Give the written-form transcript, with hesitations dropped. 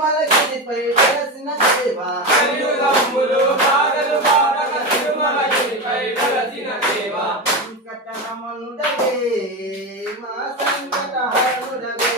తిరుమలగిరిపై వెలసిన దేవా కలియుగంబులు బాధలు బాధక తిరుమలగిరిపై వెలసిన దేవా సంకటహరణుడవే మా సంకటహరణుడవే